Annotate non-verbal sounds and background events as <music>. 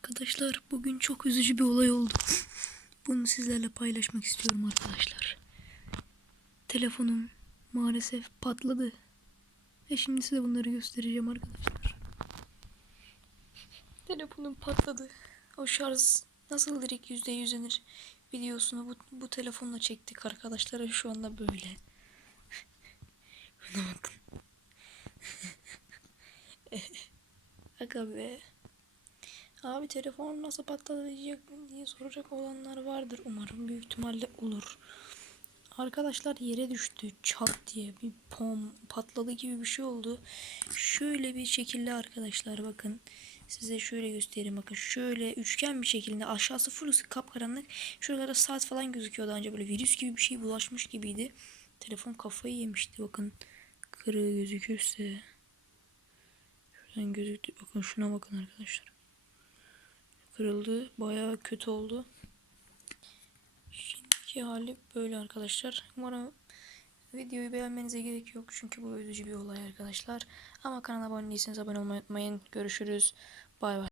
Arkadaşlar bugün çok üzücü bir olay oldu. Bunu sizlerle paylaşmak istiyorum arkadaşlar. Telefonum maalesef patladı. Ve şimdi size bunları göstereceğim arkadaşlar. Telefonum patladı. O şarj nasıl direkt yüzde yüzlenir videosunu bu, bu telefonla çektik arkadaşlar. Şu anda böyle. Şuna bakın. <laughs> Aga be. Abi telefon nasıl patlayacak diye soracak olanlar vardır. Umarım büyük ihtimalle olur. Arkadaşlar yere düştü çat diye bir pom patladı gibi bir şey oldu. Şöyle bir şekilde arkadaşlar bakın. Size şöyle göstereyim bakın. Şöyle üçgen bir şekilde aşağısı full ısı kapkaranlık. Şuralara saat falan gözüküyordu ancak böyle virüs gibi bir şey bulaşmış gibiydi. Telefon kafayı yemişti bakın. Kırığı gözükürse. Şuradan gözüktü. Bakın şuna bakın arkadaşlar kırıldı. Bayağı kötü oldu. Şimdiki hali böyle arkadaşlar. Umarım videoyu beğenmenize gerek yok. Çünkü bu üzücü bir olay arkadaşlar. Ama kanala abone değilseniz abone olmayı unutmayın. Görüşürüz. Bay bay.